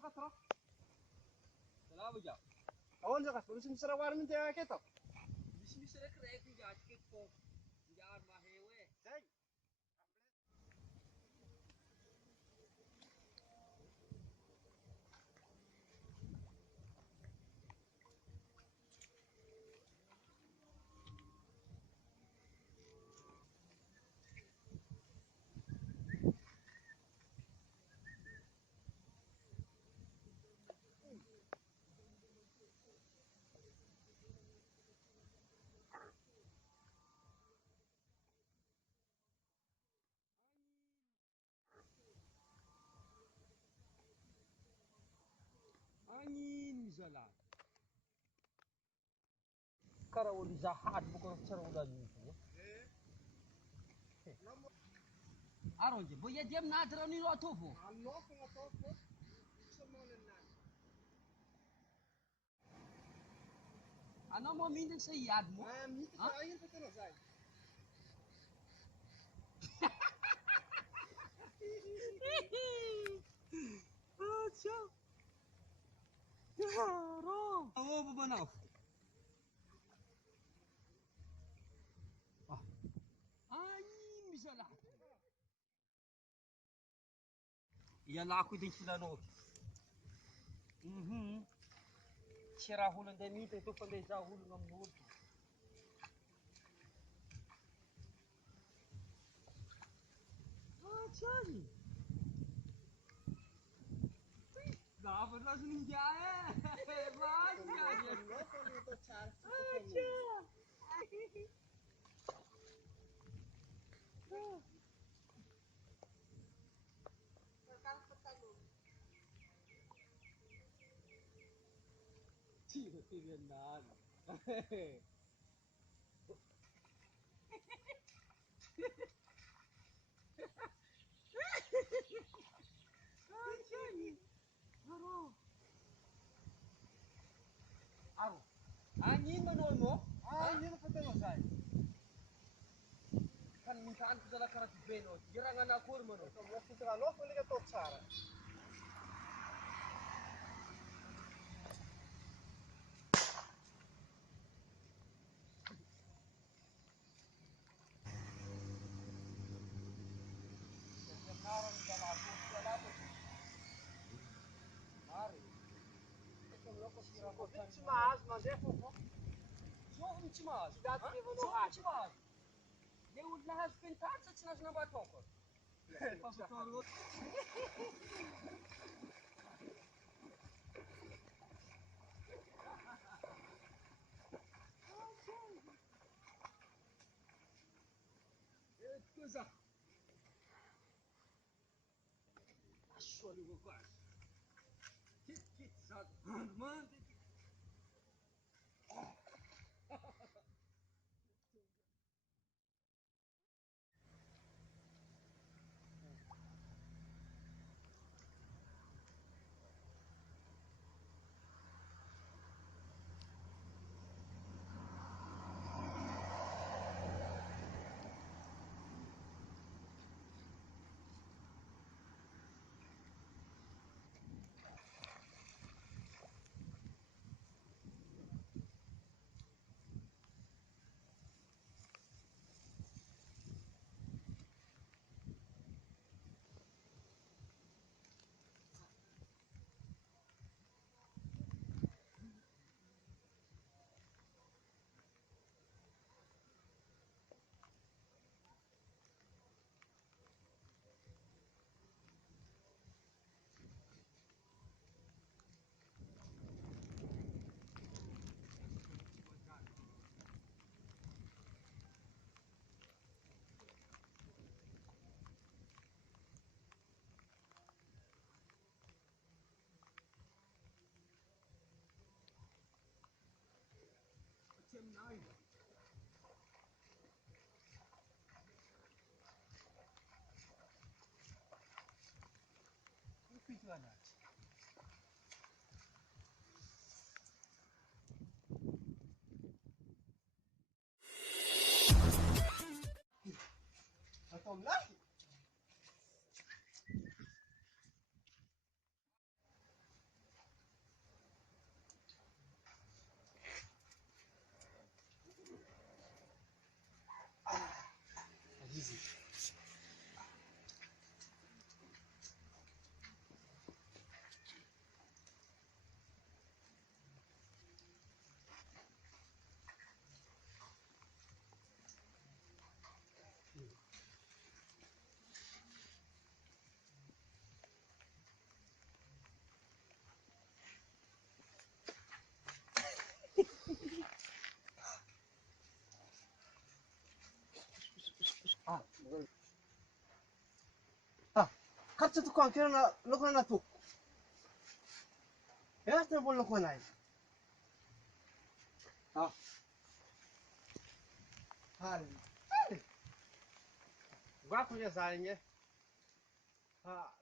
فترة سلام وجا أول جاك بس مسرا وارمين تيا كتب مش مسرك رأيك وجا تكت فوق جار ما هيوه زي angin jalan karawo di jahat bukan cerulan itu aron je boya dem na droni lo tofu الله كنا توقف سمون الناس ana mo min sa yad mo ما ميت تعين فترة زي acha yaro awo babanaf ah angin bisa lah ya la aku din sila no Tira hulun da mita itu pandai za hulun ngam mutu. Ah, cari. Dapat lah senja Mas cari. الله كنا توصل Tira tirian. Ah, cari. Aro. Aro. Angin menol mo? عين فترة زي Kan mintaan ko dala karat beno. Girangan ako mo no. وقت تغلق ولا توصل Sekarang dalam aku dalam. Mari. Ito loko sira mo وفيت معاز ما جاء فوق شوف انتماس لا تجيبوا شوف حاجة. انتماس يقول لها سبنتات تسناش نبات توكل كذا شو اللي وقع كيف كيف صار ما هتقوم لا Katsa tu kan kira na loko na tuk. Ya te bol loko na. Ha. Hal. Gua punya salingnya. Ha.